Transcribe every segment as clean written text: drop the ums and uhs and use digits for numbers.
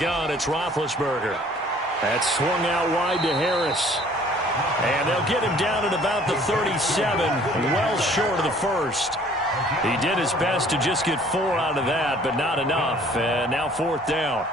gun, it's Roethlisberger. That's swung out wide to Harris. And they'll get him down at about the 37, well short of the first. He did his best to just get 4 out of that, but not enough. And now 4th down.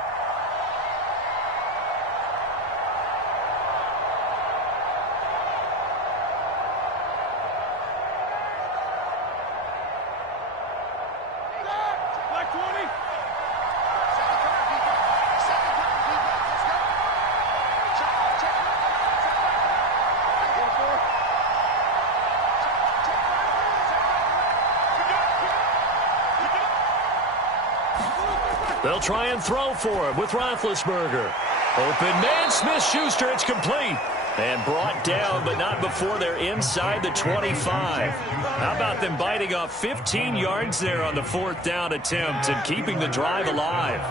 They'll try and throw for him with Roethlisberger. Open man, Smith-Schuster, it's complete. And brought down, but not before they're inside the 25. How about them biting off 15 yards there on the 4th down attempt and keeping the drive alive?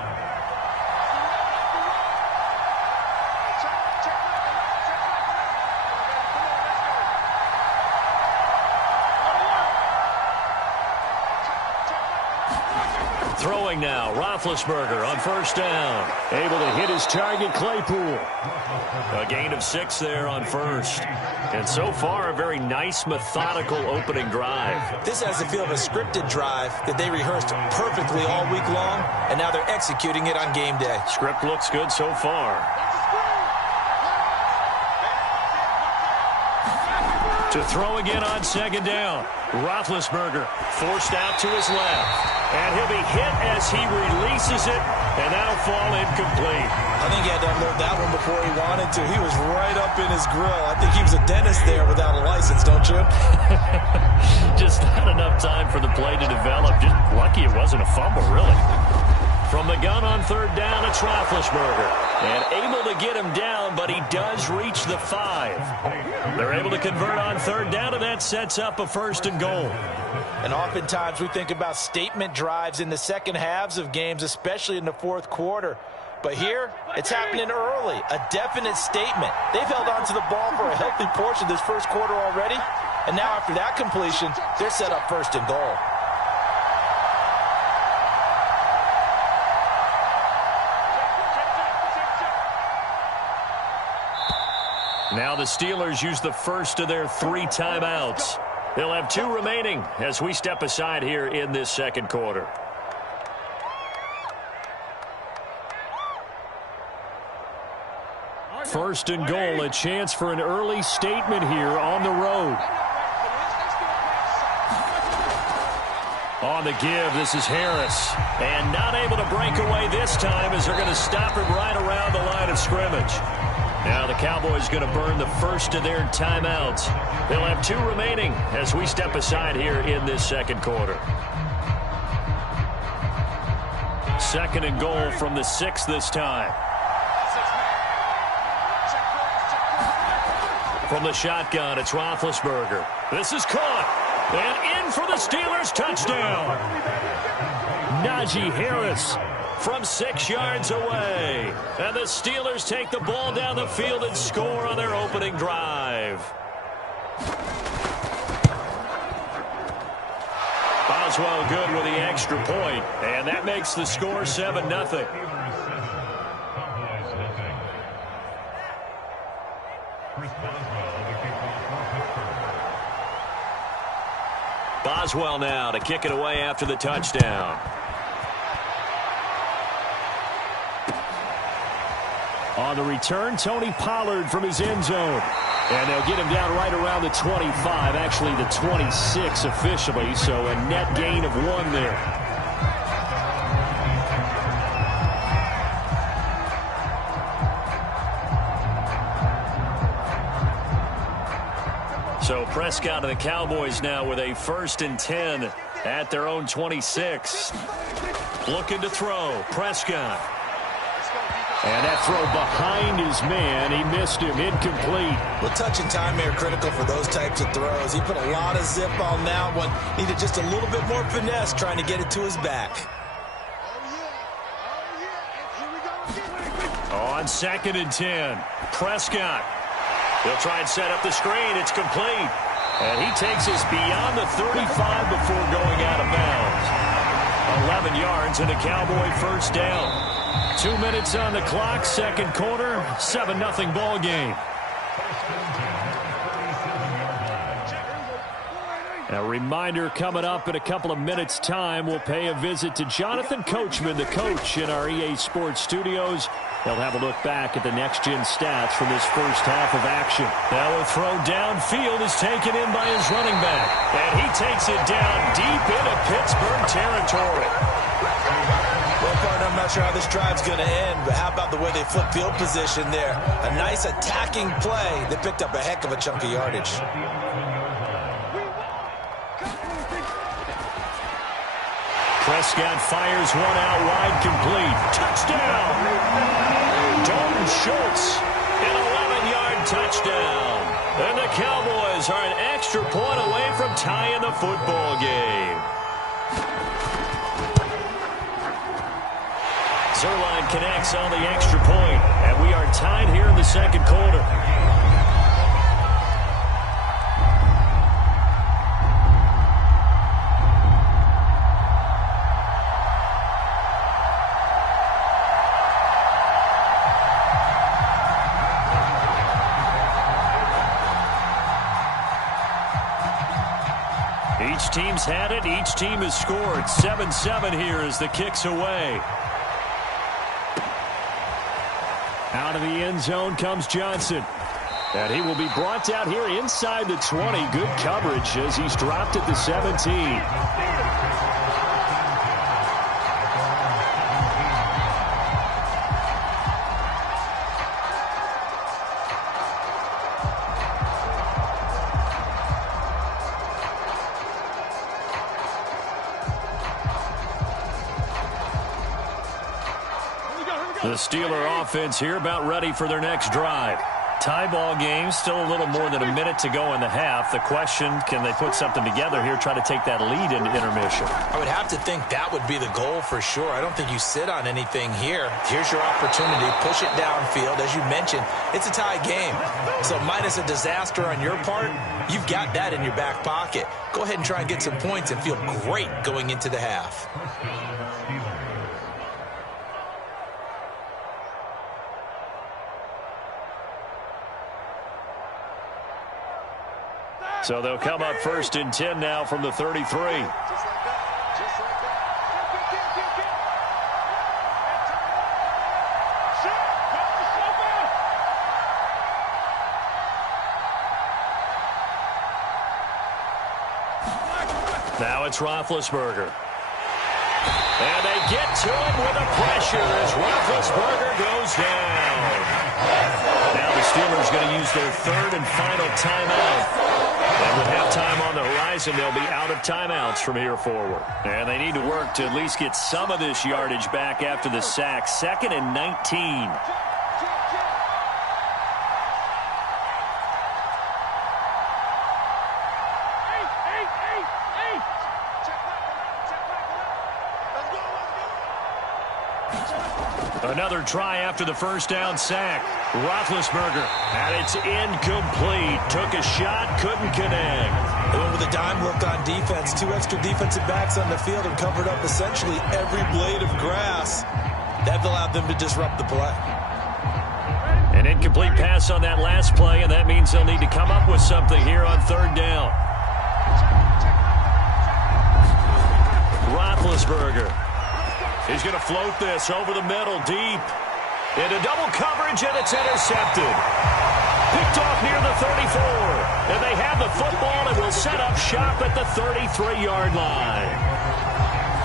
Throwing now, Roethlisberger on 1st down. Able to hit his target, Claypool. A gain of 6 there on 1st. And so far, a very nice, methodical opening drive. This has the feel of a scripted drive that they rehearsed perfectly all week long, and now they're executing it on game day. Script looks good so far. To throw again on 2nd down. Roethlisberger forced out to his left. And he'll be hit as he releases it, and that'll fall incomplete. I think he had to unload that one before he wanted to. He was right up in his grill. I think he was a dentist there without a license, don't you? Just not enough time for the play to develop. Just lucky it wasn't a fumble, really. From the gun on 3rd down, it's Roethlisberger. And able to get him down, but he does reach the 5. They're able to convert on 3rd down, and that sets up a 1st and goal. And oftentimes we think about statement drives in the second halves of games, especially in the 4th quarter. But here, it's happening early, a definite statement. They've held on to the ball for a healthy portion of this 1st quarter already. And now after that completion, they're set up 1st and goal. Now the Steelers use the first of their 3 timeouts. They'll have 2 remaining as we step aside here in this 2nd quarter. First and goal, a chance for an early statement here on the road. On the give, this is Harris. And not able to break away this time as they're going to stop him right around the line of scrimmage. Now the Cowboys going to burn the first of their timeouts. They'll have 2 remaining as we step aside here in this 2nd quarter. 2nd and goal from the 6 this time. From the shotgun, it's Roethlisberger. This is caught. And in for the Steelers, touchdown. Najee Harris from 6 yards away. And the Steelers take the ball down the field and score on their opening drive. Boswell good with the extra point, and that makes the score 7-0. Boswell now to kick it away after the touchdown. On the return, Tony Pollard from his end zone. And they'll get him down right around the 25, actually the 26 officially, so a net gain of 1 there. So Prescott and the Cowboys now with a 1st and 10 at their own 26. Looking to throw, Prescott. And that throw behind his man, he missed him, incomplete. Well, touch and time are critical for those types of throws. He put a lot of zip on that one. Needed just a little bit more finesse trying to get it to his back. On 2nd and 10, Prescott. He'll try and set up the screen. It's complete. And he takes us beyond the 35 before going out of bounds. 11 yards and a Cowboy 1st down. 2 minutes on the clock, second quarter, 7-0 ball game. A reminder coming up in a couple of minutes' time. We'll pay a visit to Jonathan Coachman, the coach in our EA Sports studios. They'll have a look back at the next-gen stats from this first half of action. Now a throw downfield is taken in by his running back. And he takes it down deep into Pittsburgh territory. Well, partner, I'm not sure how this drive's going to end, but how about the way they flip field position there? A nice attacking play. They picked up a heck of a chunk of yardage. Prescott fires one out wide, complete. Touchdown! Dalton Schultz, an 11-yard touchdown. And the Cowboys are an extra point away from tying the football game. Zerline connects on the extra point, and we are tied here in the second quarter. Each team's had it. Each team has scored. 7-7 here as the kick's away. Out of the end zone comes Johnson. And he will be brought out here inside the 20. Good coverage as he's dropped at the 17. The Steeler offense here about ready for their next drive. Tie ball game, still a little more than a minute to go in the half. The question, can they put something together here, try to take that lead into intermission? I would have to think that would be the goal for sure. I don't think you sit on anything here. Here's your opportunity. Push it downfield. As you mentioned, it's a tie game. So minus a disaster on your part, you've got that in your back pocket. Go ahead and try and get some points and feel great going into the half. So they'll come up 1st and 10 now from the 33. Now it's Roethlisberger. And they get to him with the pressure as Roethlisberger goes down. Now the Steelers going to use their third and final timeout. And with halftime on the horizon, they'll be out of timeouts from here forward. And they need to work to at least get some of this yardage back after the sack. 2nd and 19. Another try after the first down sack. Roethlisberger, and it's incomplete. Took a shot, couldn't connect. They went with a dime look on defense. 2 extra defensive backs on the field and covered up essentially every blade of grass. That allowed them to disrupt the play. An incomplete pass on that last play, and that means they'll need to come up with something here on 3rd down. Roethlisberger. He's going to float this over the middle, deep. Into double coverage, and it's intercepted. Picked off near the 34. And they have the football and will set up shop at the 33-yard line.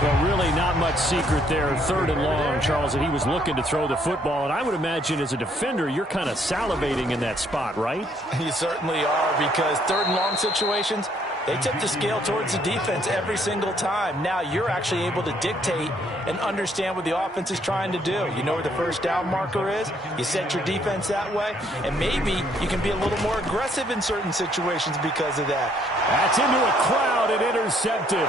Well, really not much secret there. 3rd and long, Charles, that he was looking to throw the football. And I would imagine as a defender, you're kind of salivating in that spot, right? You certainly are, because 3rd and long situations, they tip the scale towards the defense every single time. Now you're actually able to dictate and understand what the offense is trying to do. You know where the first down marker is. You set your defense that way, and maybe you can be a little more aggressive in certain situations because of that. That's into a crowd and intercepted.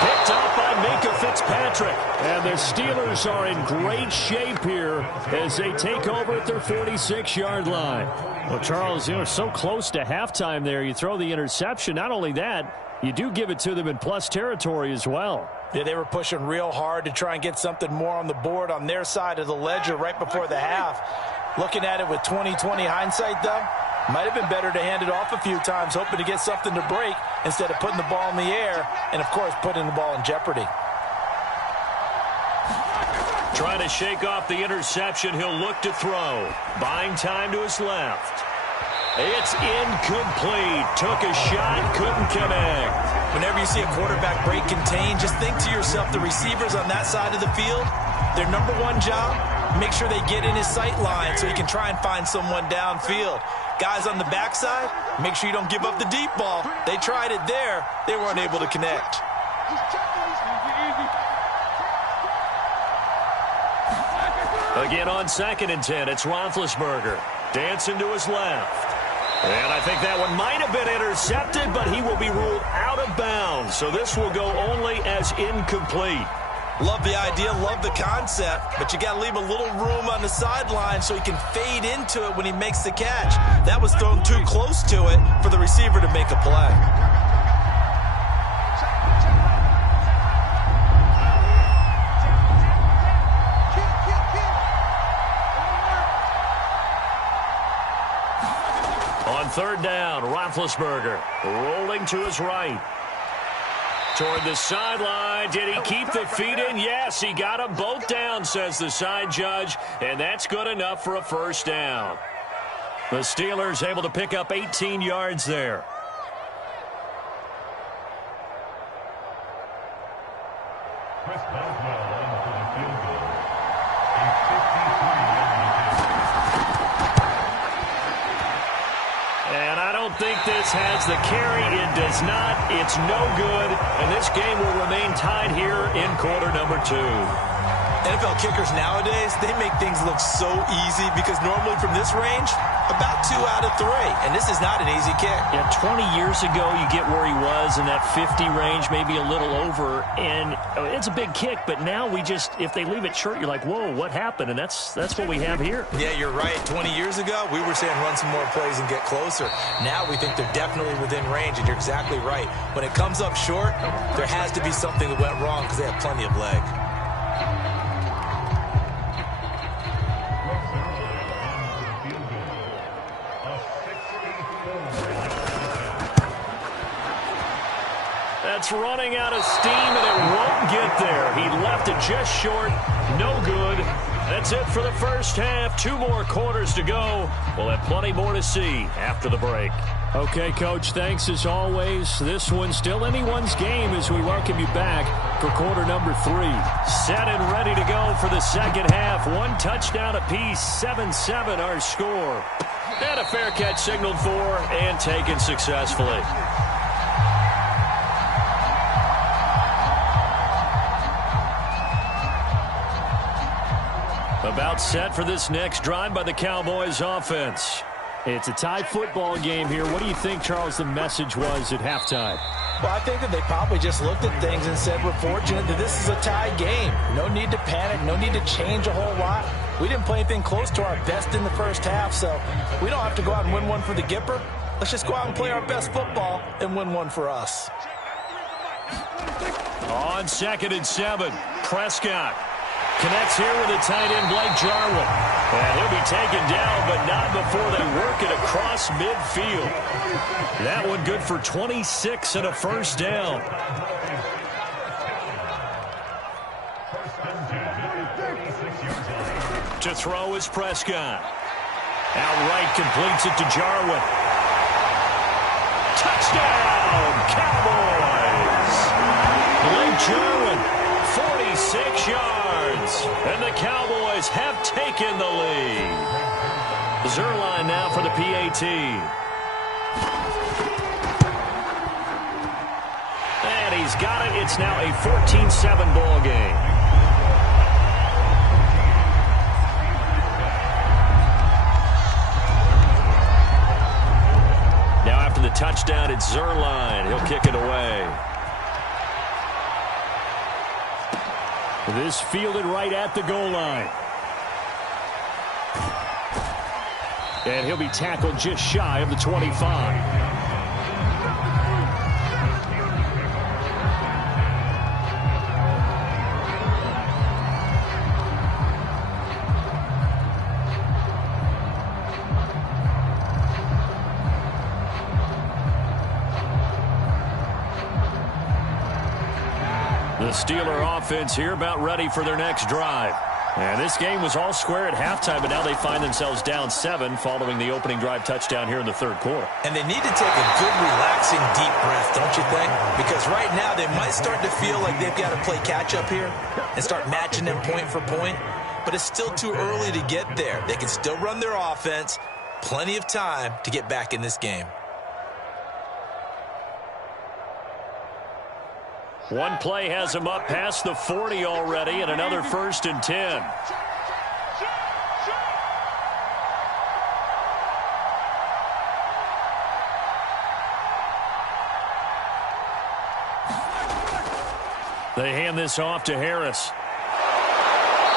Picked up by Minka Fitzpatrick. And the Steelers are in great shape here as they take over at their 46-yard line. Well, Charles, you know, so close to halftime there. You throw the interception. Not only that, you do give it to them in plus territory as well. Yeah, they were pushing real hard to try and get something more on the board on their side of the ledger right before the half. Looking at it with 20/20 hindsight, though, might have been better to hand it off a few times, hoping to get something to break instead of putting the ball in the air and, of course, putting the ball in jeopardy. Trying to shake off the interception. He'll look to throw. Buying time to his left. It's incomplete. Took a shot, couldn't connect. Whenever you see a quarterback break contain, just think to yourself, the receivers on that side of the field, their number one job, make sure they get in his sight line so he can try and find someone downfield. Guys on the backside, make sure you don't give up the deep ball. They tried it there. They weren't able to connect. Again on 2nd and 10, it's Roethlisberger. Dancing to his left. And I think that one might have been intercepted, but he will be ruled out of bounds. So this will go only as incomplete. Love the idea, love the concept, but you got to leave a little room on the sideline so he can fade into it when he makes the catch. That was thrown too close to it for the receiver to make a play. On 3rd down, Roethlisberger rolling to his right. Toward the sideline. Did he keep the feet in? Yes, he got them both down, says the side judge, and that's good enough for a 1st down. The Steelers able to pick up 18 yards there. I don't think this has the carry. It does not. It's no good. And this game will remain tied here in quarter number 2. NFL kickers nowadays, they make things look so easy because normally from this range, about 2 out of 3. And this is not an easy kick. Yeah, 20 years ago, you get where he was in that 50 range, maybe a little over. And it's a big kick, but now we just, if they leave it short, you're like, whoa, what happened? And that's what we have here. Yeah, you're right. 20 years ago, we were saying run some more plays and get closer. Now we think they're definitely within range, and you're exactly right. When it comes up short, there has to be something that went wrong because they have plenty of leg. That's running out of steam, and it won't get there. He left it just short. No good. That's it for the first half. 2 more quarters to go. We'll have plenty more to see after the break. Okay, Coach, thanks as always. This one's still anyone's game as we welcome you back for quarter number 3. Set and ready to go for the second half. 1 touchdown apiece, 7-7 our score. And a fair catch signaled for and taken successfully. About set for this next drive by the Cowboys offense. It's a tie football game here. What do you think, Charles, the message was at halftime? Well, I think that they probably just looked at things and said, we're fortunate that this is a tie game. No need to panic. No need to change a whole lot. We didn't play anything close to our best in the first half, so we don't have to go out and win one for the Gipper. Let's just go out and play our best football and win one for us. On 2nd and 7, Prescott connects here with a tight end, Blake Jarwin. And he'll be taken down, but not before they work it across midfield. That one good for 26 and a 1st down. To throw is Prescott. Outright completes it to Jarwin. Touchdown, Cowboys! Blake Jarwin, 46 yards. And the Cowboys have taken the lead. Zerline now for the PAT. And he's got it. It's now a 14-7 ball game. Now after the touchdown, it's Zerline. He'll kick it away. This fielded right at the goal line. And he'll be tackled just shy of the 25. The Steeler offense here about ready for their next drive. And this game was all square at halftime, but now they find themselves down 7 following the opening drive touchdown here in the third quarter. And they need to take a good, relaxing, deep breath, don't you think? Because right now they might start to feel like they've got to play catch-up here and start matching them point for point. But it's still too early to get there. They can still run their offense. Plenty of time to get back in this game. One play has him up past the 40 already, and another 1st and 10. They hand this off to Harris.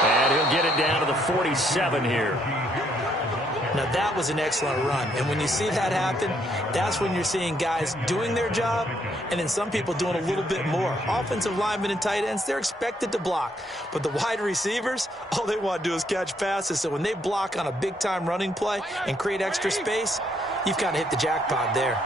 And he'll get it down to the 47 here. Now, that was an excellent run. And when you see that happen, that's when you're seeing guys doing their job and then some people doing a little bit more. Offensive linemen and tight ends, they're expected to block. But the wide receivers, all they want to do is catch passes. So when they block on a big-time running play and create extra space, you've kind of hit the jackpot there.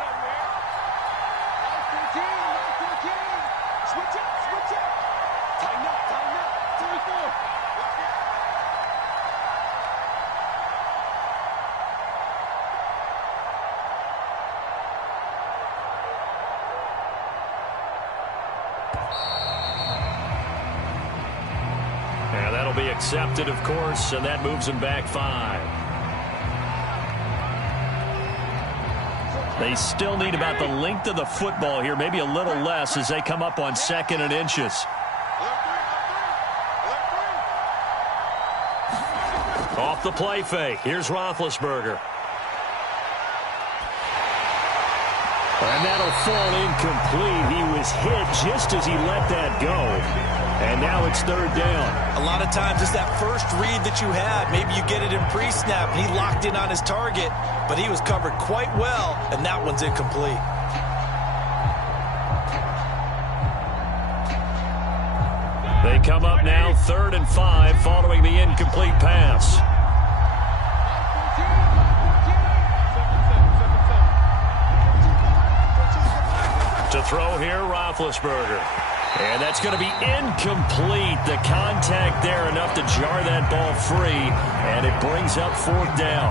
And that'll be accepted, of course, and that moves them back 5. They still need about the length of the football here, maybe a little less as they come up on 2nd and inches. Off the play fake. Here's Roethlisberger. And that'll fall incomplete. He was hit just as he let that go. And now it's 3rd down. A lot of times it's that first read that you had. Maybe you get it in pre-snap and he locked in on his target, but he was covered quite well, and that one's incomplete. They come up now 3rd and 5 following the incomplete pass. To throw here, Roethlisberger. And that's going to be incomplete. The contact there enough to jar that ball free, and it brings up 4th down.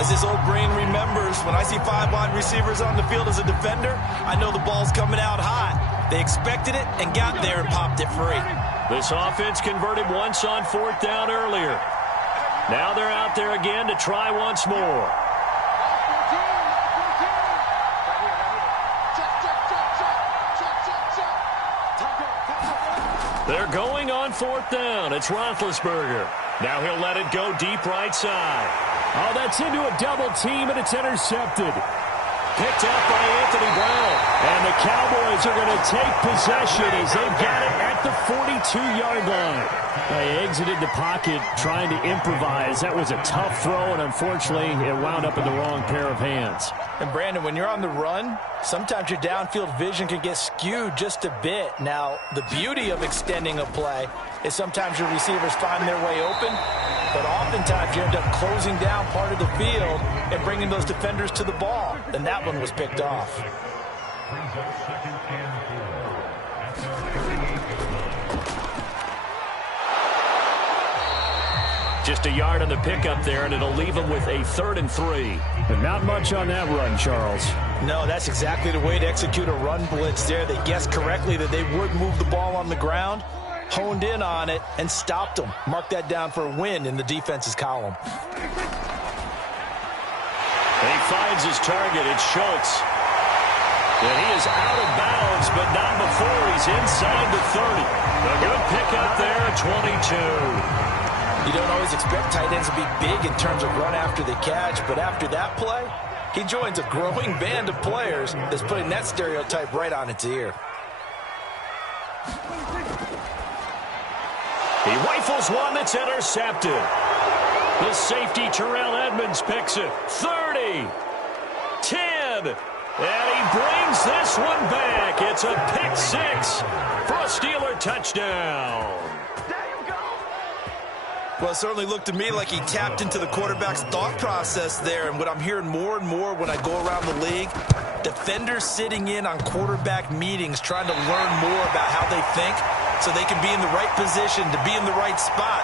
As his old brain remembers, when I see 5 wide receivers on the field as a defender, I know the ball's coming out hot. They expected it and got there and popped it free. This offense converted once on 4th down earlier. Now they're out there again to try once more. They're going on 4th down. It's Roethlisberger. Now he'll let it go deep right side. Oh, that's into a double team, and it's intercepted. Picked up by Anthony Brown. And the Cowboys are going to take possession as they've got it at the 42-yard line. They exited the pocket trying to improvise. That was a tough throw, and unfortunately, it wound up in the wrong pair of hands. And, Brandon, when you're on the run, sometimes your downfield vision can get skewed just a bit. Now, the beauty of extending a play is sometimes your receivers find their way open, but oftentimes you end up closing down part of the field and bringing those defenders to the ball. And that one was picked off. Just a yard on the pickup there, and it'll leave them with a 3rd and 3. And not much on that run, Charles. No, that's exactly the way to execute a run blitz there. They guessed correctly that they would move the ball on the ground, honed in on it, and stopped them. Mark that down for a win in the defense's column. And he finds his target. It's Schultz. And he is out of bounds, but not before he's inside the 30. A good pickup there at 22. You don't always expect tight ends to be big in terms of run after the catch, but after that play, he joins a growing band of players that's putting that stereotype right on its ear. He rifles one that's intercepted. The safety, Terrell Edmonds, picks it. 30, 10, and he brings this one back. It's a pick 6 for a Steeler touchdown. Well, it certainly looked to me like he tapped into the quarterback's thought process there. And what I'm hearing more and more when I go around the league, defenders sitting in on quarterback meetings trying to learn more about how they think. so they can be in the right position to be in the right spot,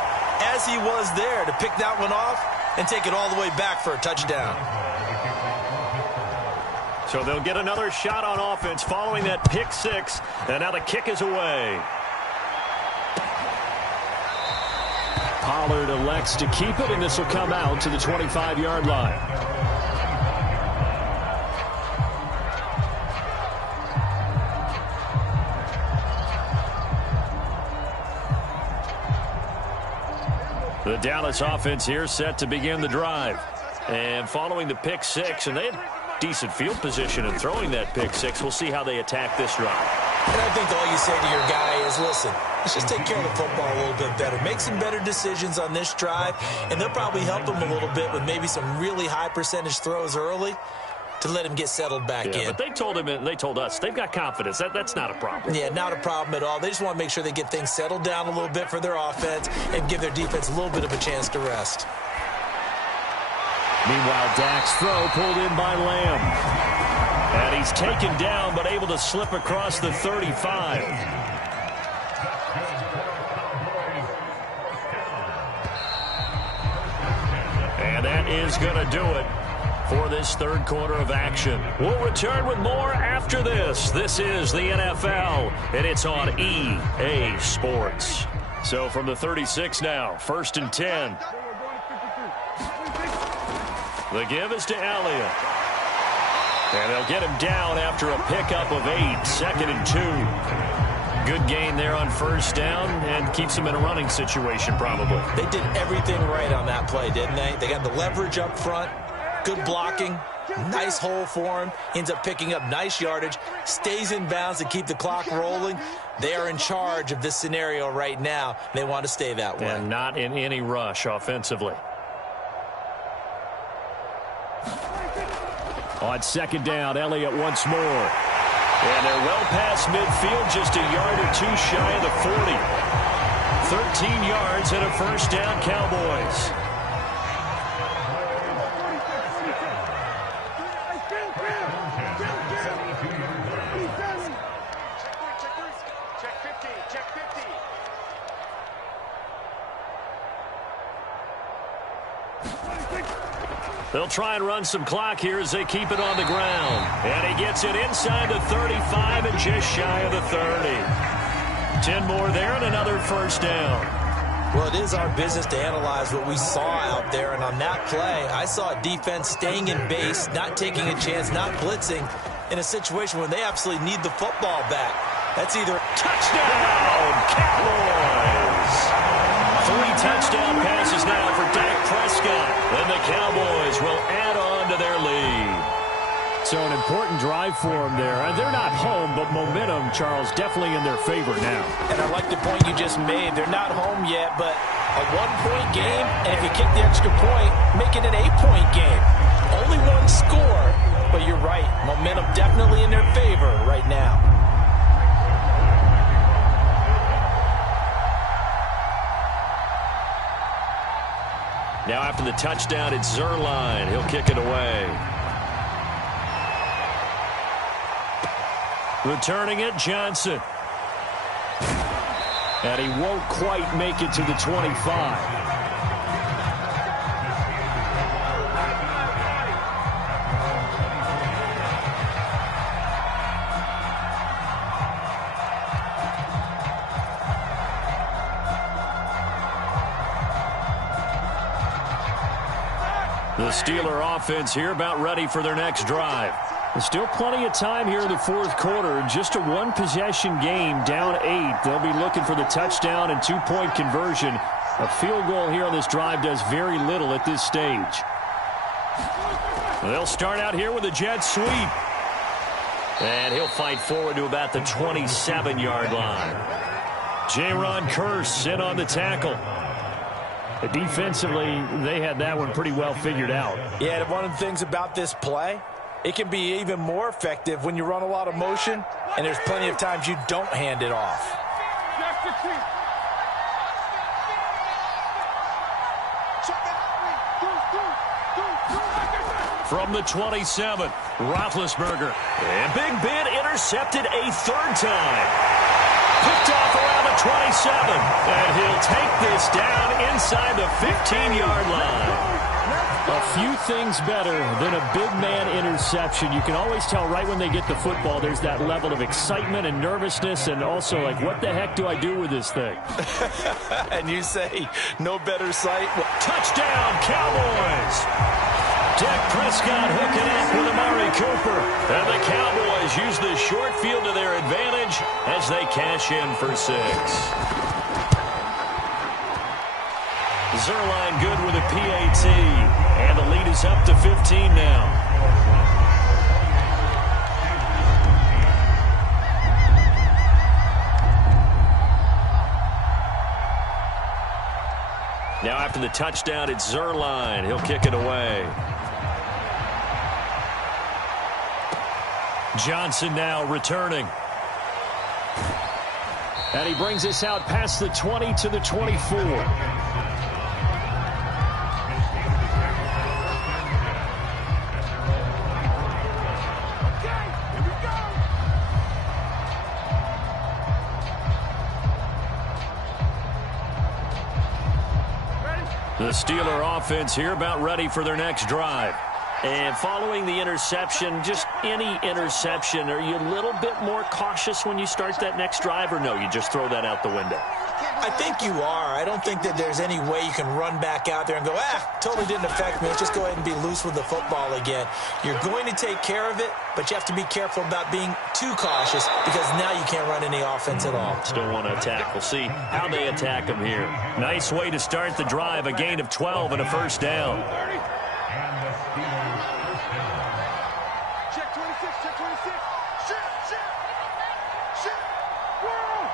as he was there to pick that one off and take it all the way back for a touchdown. So they'll get another shot on offense following that pick six, and now the kick is away. Pollard elects to keep it, and this will come out to the 25-yard line. The Dallas offense here set to begin the drive. And following the pick six, and they had decent field position in throwing that pick six. We'll see how they attack this drive. And I think all you say to your guy is, listen, let's just take care of the football a little bit better. Make some better decisions on this drive, and they'll probably help him a little bit with maybe some really high percentage throws early to let him get settled back in. But they told him, and they told us, they've got confidence. That's not a problem. Yeah, not a problem at all. They just want to make sure they get things settled down a little bit for their offense and give their defense a little bit of a chance to rest. Meanwhile, Dak's throw pulled in by Lamb. And he's taken down, but able to slip across the 35. And that is going to do it for this third quarter of action. We'll return with more after this. This is the NFL, and it's on EA Sports. So from the 36 now, 1st and 10. The give is to Elliott. And they'll get him down after a pickup of 8, 2nd and 2. Good gain there on first down and keeps him in a running situation probably. They did everything right on that play, didn't they? They got the leverage up front, good blocking, nice hole for him, ends up picking up nice yardage, stays in bounds to keep the clock rolling. They are in charge of this scenario right now. They want to stay that way. And not in any rush offensively. On second down, Elliott once more. And they're well past midfield, just a yard or two shy of the 40. 13 yards and a first down, Cowboys. They'll try and run some clock here as they keep it on the ground. And he gets it inside the 35 and just shy of the 30. 10 more there and another first down. Well, it is our business to analyze what we saw out there. And on that play, I saw a defense staying in base, not taking a chance, not blitzing in a situation when they absolutely need the football back. That's either touchdown, Cowboys. 3 touchdown passes now for Dak Prescott. And the Cowboys will add on to their lead. So an important drive for them there. They're not home, but momentum, Charles, definitely in their favor now. And I like the point you just made. They're not home yet, but a 1-point game, and if you kick the extra point, make it an 8-point game. Only one score, but you're right. Momentum definitely in their favor right now. Now after the touchdown, it's Zerline. He'll kick it away. Returning it, Johnson. And he won't quite make it to the 25. The Steeler offense here about ready for their next drive. There's still plenty of time here in the fourth quarter. Just a one-possession game, down 8. They'll be looking for the touchdown and 2-point conversion. A field goal here on this drive does very little at this stage. They'll start out here with a jet sweep. And he'll fight forward to about the 27-yard line. Jaron Kearse in on the tackle. Defensively, they had that one pretty well figured out. Yeah, one of the things about this play, it can be even more effective when you run a lot of motion, and there's plenty of times you don't hand it off. From the 27, Roethlisberger. And Big Ben intercepted a third time. Picked off around the 27. And he'll take this down inside the 15-yard line. A few things better than a big man interception. You can always tell right when they get the football, there's that level of excitement and nervousness, and also like, what the heck do I do with this thing? And you say, no better sight. Touchdown, Cowboys! Dak Prescott hooking up with Amari Cooper. And the Cowboys use the short field to their advantage as they cash in for 6. Zerline good with a PAT. And the lead is up to 15 now. Now after the touchdown, it's Zerline. He'll kick it away. Johnson now returning. And he brings us out past the 20 to the 24. The Steeler offense here about ready for their next drive. And following the interception, just any interception, are you a little bit more cautious when you start that next drive, or no, you just throw that out the window? I think you are. I don't think that there's any way you can run back out there and go, totally didn't affect me. Let's just go ahead and be loose with the football again. You're going to take care of it, but you have to be careful about being too cautious because now you can't run any offense at all. Still want to attack. We'll see how they attack them here. Nice way to start the drive, a gain of 12 and a first down. Check 26, check 26. Shit. Whoa.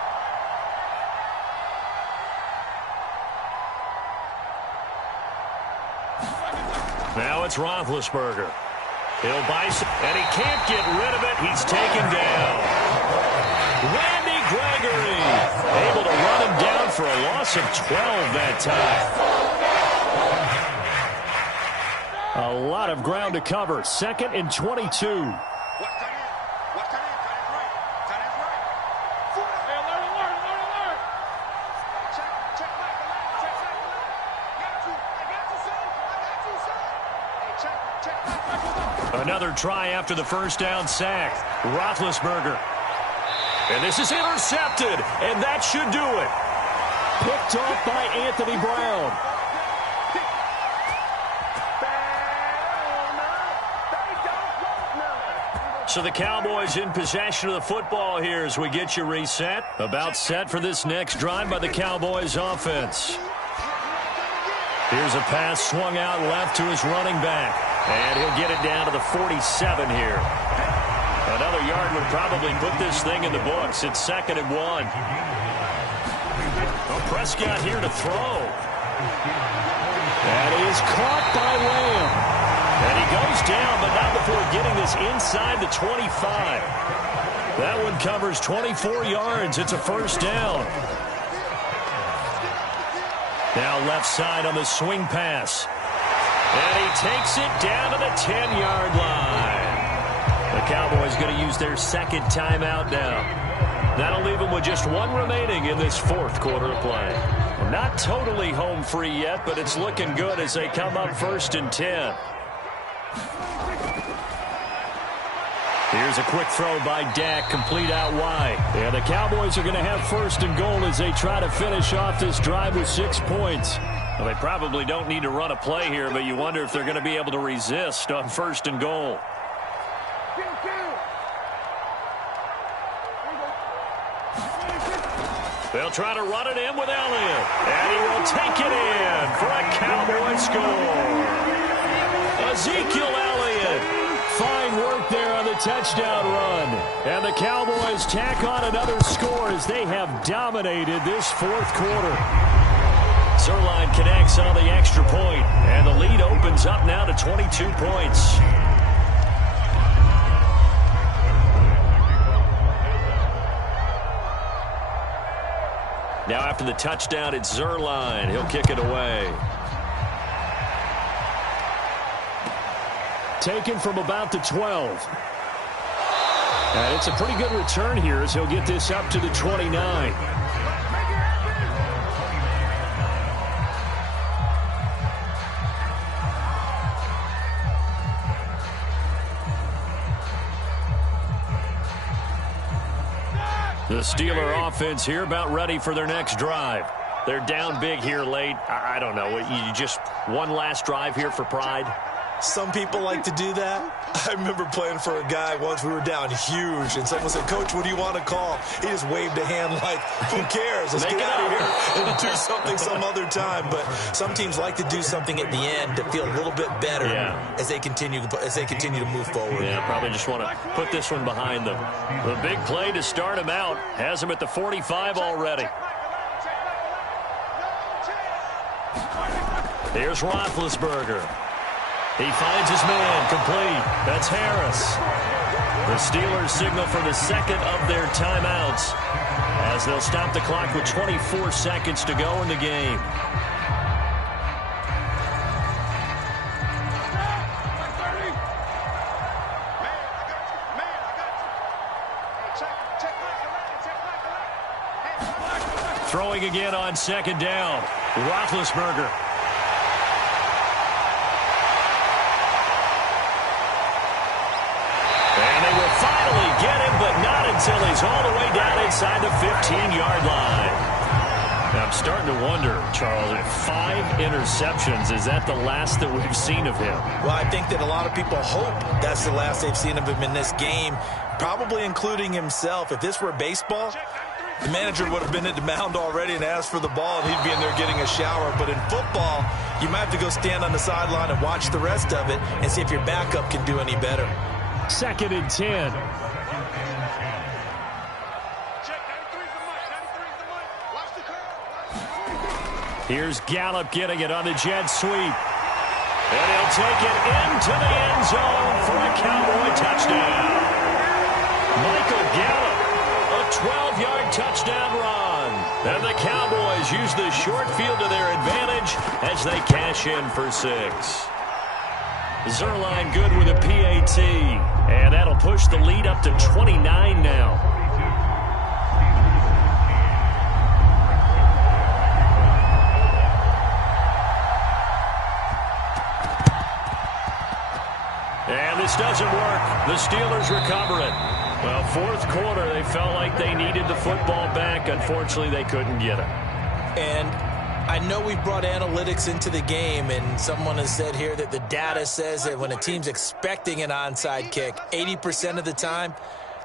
Now it's Roethlisberger. He'll bicep, and he can't get rid of it. He's taken down. Randy Gregory able to run him down for a loss of 12 that time. A lot of ground to cover. 2nd and 22. Another try after the first down sack. Roethlisberger. And this is intercepted, and that should do it. Picked off by Anthony Brown. So the Cowboys in possession of the football here as we get you reset. About set for this next drive by the Cowboys offense. Here's a pass swung out left to his running back. And he'll get it down to the 47 here. Another yard would probably put this thing in the books. It's 2nd and 1. Well, Prescott here to throw. That is caught by Lamb. And he goes down, but not before getting this inside the 25. That one covers 24 yards. It's a first down. Now left side on the swing pass. And he takes it down to the 10-yard line. The Cowboys going to use their second timeout now. That'll leave them with just one remaining in this 4th quarter of play. Not totally home free yet, but it's looking good as they come up 1st and 10. Here's a quick throw by Dak, complete out wide. Yeah, the Cowboys are going to have 1st and goal as they try to finish off this drive with 6 points. Well, they probably don't need to run a play here, but you wonder if they're going to be able to resist on 1st and goal. They'll try to run it in with Elliott. And he will take it in for a Cowboy score. Ezekiel Elliott. Fine work there on the touchdown run. And the Cowboys tack on another score as they have dominated this 4th quarter. Zerline connects on the extra point, and the lead opens up now to 22 points. Now after the touchdown, it's Zerline. He'll kick it away. Taken from about the 12. And it's a pretty good return here as he'll get this up to the 29. The Steeler offense here about ready for their next drive. They're down big here late. I don't know. You just one last drive here for pride? Some people like to do that. I remember playing for a guy once. We were down huge, and someone said, "Coach, what do you want to call?" He just waved a hand like, "Who cares? Let's get out of here and do something some other time." But some teams like to do something at the end to feel a little bit better as they continue to move forward. Yeah, probably just want to put this one behind them. The big play to start him out has him at the 45 already. Here's Roethlisberger. He finds his man, complete. That's Harris. The Steelers signal for the second of their timeouts as they'll stop the clock with 24 seconds to go in the game. Throwing again on second down. Roethlisberger. Finally get him, but not until he's all the way down inside the 15-yard line. Now, I'm starting to wonder, Charles, if 5 interceptions, is that the last that we've seen of him? Well, I think that a lot of people hope that's the last they've seen of him in this game, probably including himself. If this were baseball, the manager would have been at the mound already and asked for the ball, and he'd be in there getting a shower. But in football, you might have to go stand on the sideline and watch the rest of it and see if your backup can do any better. 2nd and 10. Here's Gallup getting it on the jet sweep. And he'll take it into the end zone for a Cowboy touchdown. Michael Gallup, a 12-yard touchdown run. And the Cowboys use the short field to their advantage as they cash in for 6. Zerline good with a PAT. And that'll push the lead up to 29 now. And this doesn't work. The Steelers recover it. Well, 4th quarter, they felt like they needed the football back. Unfortunately, they couldn't get it. And I know we've brought analytics into the game, and someone has said here that the data says that when a team's expecting an onside kick, 80% of the time,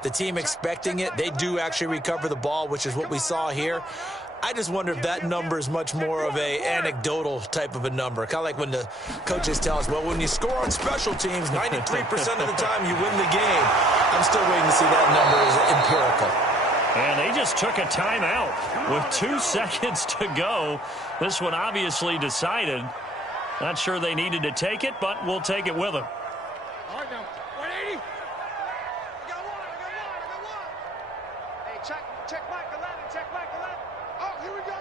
the team expecting it, they do actually recover the ball, which is what we saw here. I just wonder if that number is much more of a anecdotal type of a number. Kind of like when the coaches tell us, well, when you score on special teams, 93% of the time you win the game. I'm still waiting to see that number as empirical. And they just took a timeout with 2 seconds to go. This one obviously decided. Not sure they needed to take it, but we'll take it with them. All right, now, 180. I got one. Hey, check Mike 11. Oh, here we go.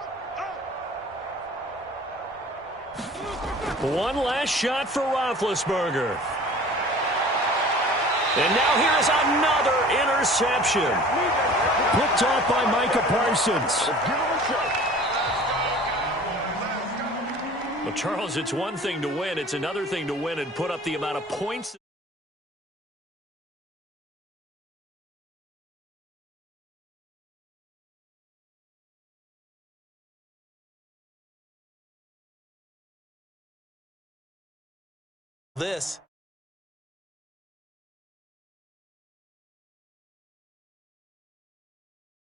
One last shot for Roethlisberger. And now here's another interception. Picked off by Micah Parsons. Well, Charles, it's one thing to win. It's another thing to win and put up the amount of points. This